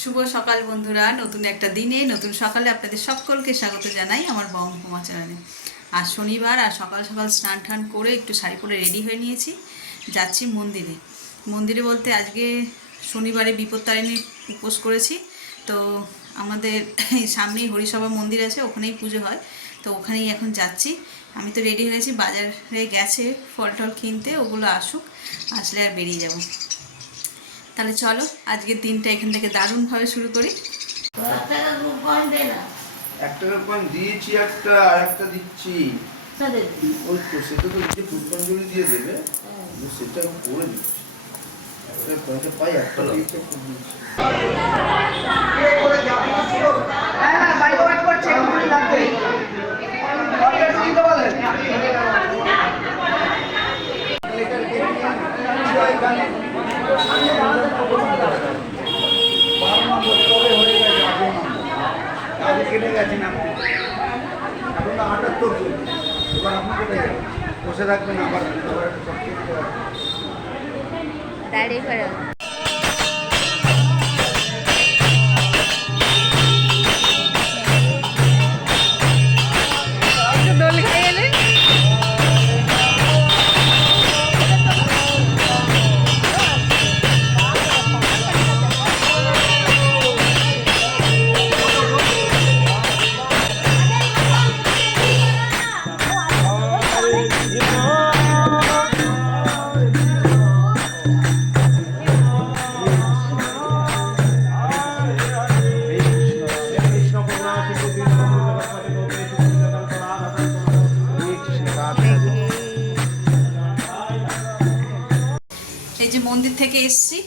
শুভ সকাল বন্ধুরা। নতুন একটা দিনে, নতুন সকালে আপনাদের সকলকে স্বাগত জানাই আমার বং হোমা চ্যানেলে আজ শনিবার আর সকাল সকাল স্নান টান করে একটু শাড়ি পরে রেডি হয়ে নিয়েছি। যাচ্ছি মন্দিরে। মন্দিরে বলতে আজকে শনিবারে বিপত্তারিণী উপোস করেছি। তো আমাদের সামনেই হরিসভা মন্দির আছে, ওখানেই পুজো হয়। তো ওখানেই এখন যাচ্ছি। আমি তো রেডি হয়েছি, বাজারে গেছে ফল টল কিনতে, ওগুলো আসুক, আসলে আর বেরিয়ে যাব। তাহলে চলো আজকের দিনটা এখান থেকে দারুণভাবে শুরু করি। এক টাকার কয়েন দিয়েছি একটা আর একটা দিচ্ছি। ওই তো সেটা তো পুষ্পাঞ্জলি দিয়ে দেবে। সেটা করে দিচ্ছি একটা পয়সা পাই একটা দিয়েছে একটা দিয়েছি। আগে কেটে গেছেন আপনি এখন তো আটাত্তর চলছে এবার আপনি কেটে যাবেন বসে থাকবেন আবার। দাঁড়িয়ে থেকে এসছি।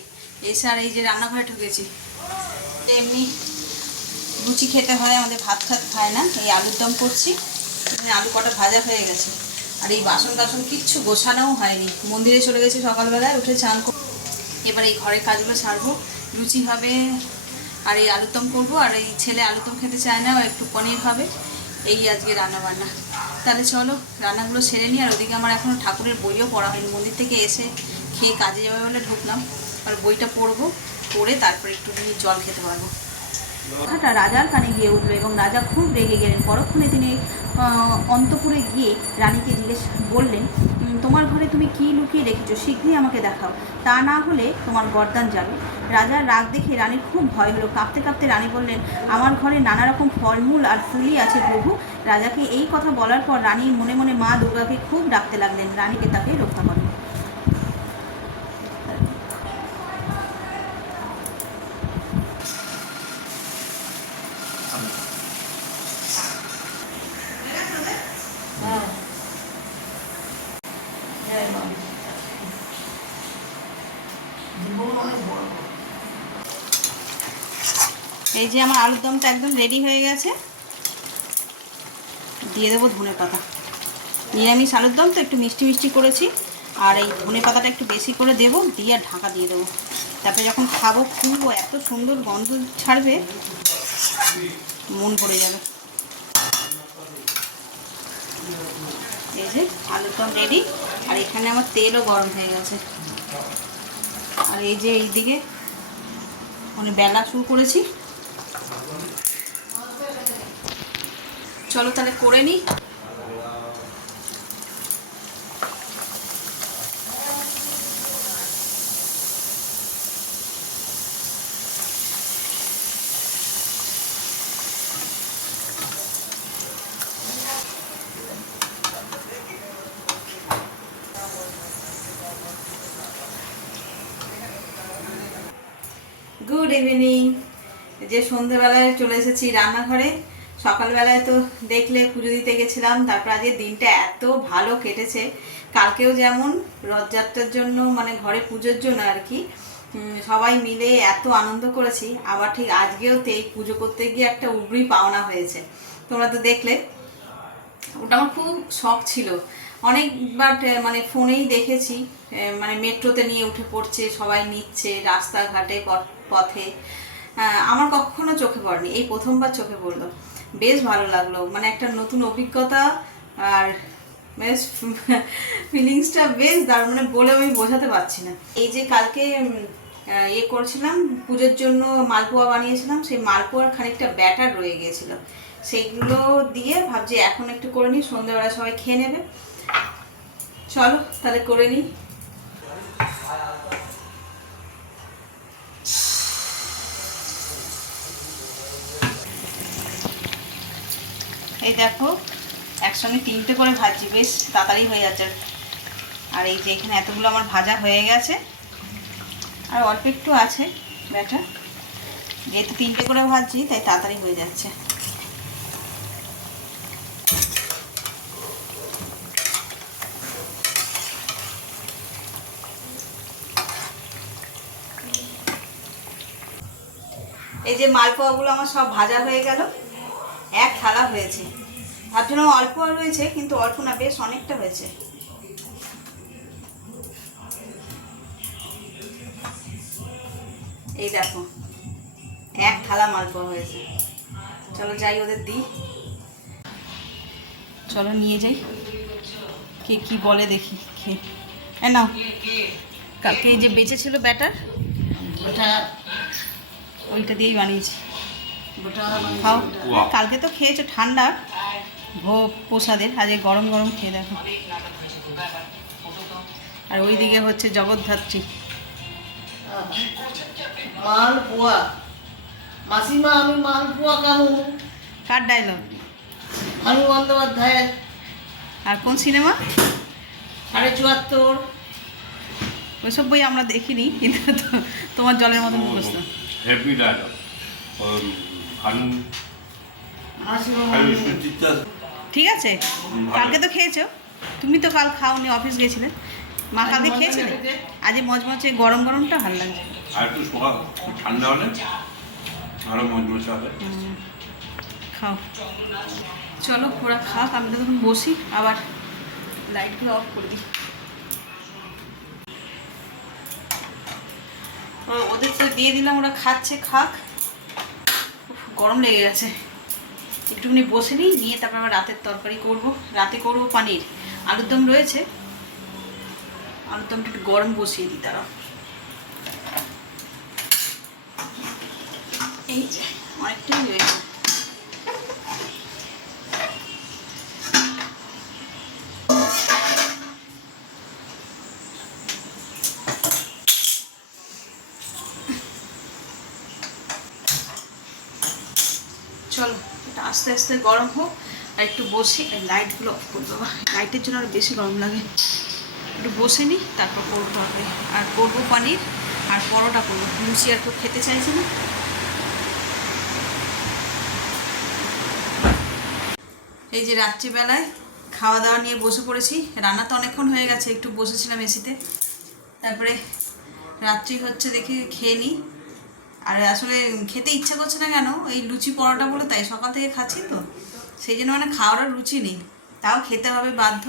এসে আর এই যে রান্নাঘরে ঢুকেছি। এমনি লুচি খেতে হয়, আমাদের ভাত খাত খায় না। এই আলুর দম করছি। আলু কটা ভাজা হয়ে গেছে। আর এই বাসন টাসন কিচ্ছু গোছানোও হয়নি। মন্দিরে চলে গেছি সকালবেলায় উঠে চান এবার এই ঘরের কাজগুলো সারবো। লুচি হবে, আর এই আলুর দম করব। আর এই ছেলে আলুর দম খেতে চায় না একটু পনির হবে। এই আজকে রান্না বান্না তাহলে চলো, রান্নাগুলো সেরে নিই। আর ওদিকে আমার এখনও ঠাকুরের বইও পড়া হয়নি। মন্দির থেকে এসে খেয়ে কাজে যাবে বলে ঢুকলাম। আর বইটা পড়ব, পড়ে তারপরে একটুখানি জল খেতে পারব। কথাটা রাজার কানে গিয়ে উঠল এবং রাজা খুব রেগে গেলেন। পরক্ষণে তিনি অন্তপুরে গিয়ে রানীকে জিজ্ঞেস বললেন তোমার ঘরে তুমি কি লুকিয়ে রেখেছো? শীঘ্রই আমাকে দেখাও। তা না হলে তোমার গরদান যাবে। রাজার রাগ দেখে রানীর খুব ভয় হলো। কাঁপতে কাঁপতে রানী বললেন, আমার ঘরে নানা রকম ফলমূল আর ফুলই আছে প্রভু। রাজাকে এই কথা বলার পর রানী মনে মনে মা দুর্গাকে খুব ডাকতে লাগলেন। রানীকে তাকে রক্ষা করেন। এই যে আমার আলুর দমটা একদম রেডি হয়ে গেছে। দিয়ে দেবো ধনে পাতা। নিরামিষ আলুর দম তো একটু মিষ্টি মিষ্টি করেছি। আর এই ধনে পাতাটা একটু বেশি করে দেবো, দিয়ে আর ঢাকা দিয়ে দেবো। তারপরে যখন খাব খুলবো এত সুন্দর গন্ধ ছাড়বে, মন ভরে যাবে। এই যে আলুর দম রেডি আর এখানে আমার তেলও গরম হয়ে গেছে। আর এই যে এইদিকে মানে বেলা শুরু করেছি চলো তাহলে করে নিই গুড ইভিনিং যে সন্ধেবেলায় চলে এসেছি রান্নাঘরে, সকালবেলায় তো দেখলে পুজো দিতে গেছিলাম, তারপর আজকে দিনটা এত ভালো কেটেছে। কালকেও যেমন রথযাত্রার জন্য মানে ঘরে পুজোর জন্য আর কি সবাই মিলে এত আনন্দ করেছি। আবার ঠিক আজকেও তো এই পুজো করতে গিয়ে একটা উবড়ি পাওনা হয়েছে। তোমরা তো দেখলে, ওটা আমার খুব শখ ছিল। অনেকবার মানে ফোনেই দেখেছি মানে মেট্রোতে নিয়ে উঠে পড়ছে, সবাই নিচ্ছে, রাস্তাঘাটে পথ- আমার কখনো চোখে পড়েনি। এই প্রথমবার চোখে পড়ল। বেশ ভালো লাগল। মানে একটা নতুন অভিজ্ঞতা আর বেশ ফিলিংসটা বেশ দারুণ। মানে বলে আমি বোঝাতে পারছি না। এই যে কালকে ইয়ে করছিলাম, পুজোর জন্য মালপোয়া বানিয়েছিলাম, সেই মালপোয়ার খানিকটা ব্যাটার রয়ে গিয়েছিল। সেইগুলো দিয়ে ভাবছি এখন একটু করে নিই, সন্ধ্যাবেলা সবাই খেয়ে নেবে। চলো, তাহলে করে নিই। এই দেখো, একসঙ্গে তিনটে করে ভাজছি বেশ তাড়াতাড়ি হয়ে যাচ্ছে। আর এই যে এখানে এতগুলো আমার ভাজা হয়ে গেছে, আর অল্প একটু আছে ব্যাটার। যেহেতু তিনটে করে ভাজছি, তাই তাড়াতাড়ি হয়ে যাচ্ছে। এই যে মালপোয়াগুলো আমার সব ভাজা হয়ে গেল। এক থালা হয়েছে। ভাবছিলাম অল্প রয়েছে, কিন্তু অল্প না, বেশ অনেকটা হয়েছে। এই দেখো, এক থালা মালপোয়া হয়েছে। চলো যাই ওদের দিই। চলো নিয়ে যাই। কে কি বলে দেখি খেয়ে এ নাও। কালকে যে বেঁচেছিল ব্যাটার, ওটা ওইটা দিয়েই বানিয়েছি। খাও। কালকে তো খেয়েছো ঠান্ডা। ভোগ প্রসাদের আজকে গরম গরম খেয়ে দেখো। আর ওইদিকে হচ্ছে জগদ্ধাত্রী। মাল পোয়া মাসিমা আমি মাল পোয়া খাব। কার ডায়লগ ভানু বন্দ্যোপাধ্যায়ের। আর কোন সিনেমা সাড়ে চুয়াত্তর। ওইসব বই আমরা দেখিনি কিন্তু তো- তোমার জলের মতন মুখস্থ ডায়লগ ঠিক আছে? কালকে তো খেয়েছো? তুমি তো কাল খাওনি অফিস গেছিলে। মা কালকে খেয়েছিলে আজ মজমচে গরম গরমটা ভালো লাগছে। আর একটু সকাল ঠান্ডা হলে আরও মজমজা হবে। খাও। চলো ওরা খাক আমি তো তখন বসি আবার লাইটগুলো অফ করে দিই। ওদের তো দিয়ে দিলাম ওরা খাচ্ছে খাক। গরম লেগে গেছে। একটুখানি বসে নিই, নিয়ে তারপর আবার রাতের তরকারি করব। রাতে করব পানির। আলুর দম রয়েছে। আলুর দমটা একটু গরম বসিয়ে দিই তারা এই যে, অনেকটাই রয়েছে চলো, এটা আস্তে আস্তে গরম হোক, আর একটু বসি লাইটগুলো অফ করে দেবো। লাইটের জন্য আরও বেশি গরম লাগে। একটু বসে নিই তারপর করব তরকারি আর করব পানির, আর পরোটা করব। লুচি আর কেউ খেতে চাইছে না? এই যে রাত্রিবেলায় খাওয়া দাওয়া নিয়ে বসে পড়েছি। রান্না তো অনেকক্ষণ হয়ে গেছে, একটু বসেছিলাম এসিতে তারপরে রাত্রি হচ্ছে দেখে খেয়ে নিই আর আসলে খেতে ইচ্ছা করছে না কেন? এই লুচি পরোটা বলে তাই সকাল থেকে খাচ্ছি তো। সেই জন্য মানে খাওয়ার রুচি নেই। তাও খেতে হবে বাধ্য।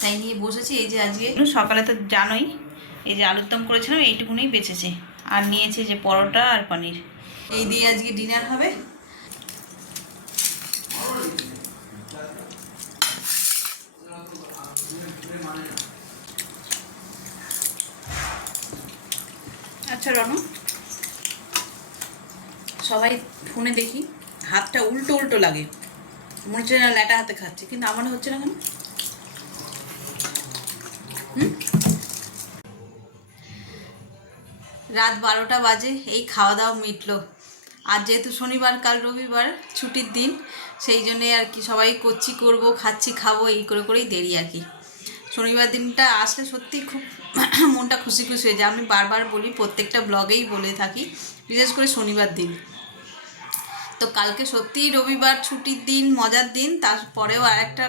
তাই নিয়ে বসেছি এই যে আজকে। সকালে তো জানোই, এই যে আলুর দম করেছিলাম, এইটুকুনি বেঁচেছে। আর নিয়েছে যে পরোটা আর পনির। এই দিয়ে আজকে ডিনার হবে। আচ্ছা রনু। সবাই ফোনে দেখি, হাতটা উল্টো উল্টো লাগে। মনে হচ্ছে না ল্যাটা হাতে খাচ্ছে, কিন্তু আমার হচ্ছে না কেন? রাত বারোটা বাজে, এই খাওয়া দাওয়া মিটলো। আর যেহেতু শনিবার, কাল রবিবার ছুটির দিন, সেই জন্যে আর কি সবাই করছি, করব, খাচ্ছি, খাব, এই করে করেই দেরি আর কি। শনিবার দিনটা আসলে সত্যি খুব মনটা খুশি খুশি হয়ে যায়। আমি বারবার বলি, প্রত্যেকটা ব্লগেই বলে থাকি, বিশেষ করে শনিবার দিন। তো কালকে সত্যিই রবিবার ছুটির দিন, মজার দিন, তারপরেও আর একটা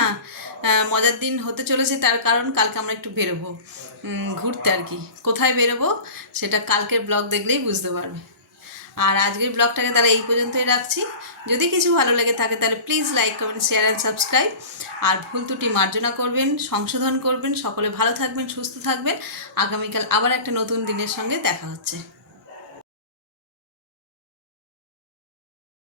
মজার দিন হতে চলেছে, তার কারণ কালকে আমরা একটু বেরোবো ঘুরতে আর কি। কোথায় বেরোবো সেটা কালকের ব্লগ দেখলেই বুঝতে পারবে। আর আজকের ব্লগটাকে তারা এই পর্যন্তই রাখছি। যদি কিছু ভালো লেগে থাকে তাহলে please like comment share and subscribe আর ভুল ত্রুটি মার্জনা করবেন, সংশোধন করবেন, সকলে ভালো থাকবেন, সুস্থ থাকবেন। আগামীকাল আবার একটা নতুন দিনের সঙ্গে দেখা হচ্ছে।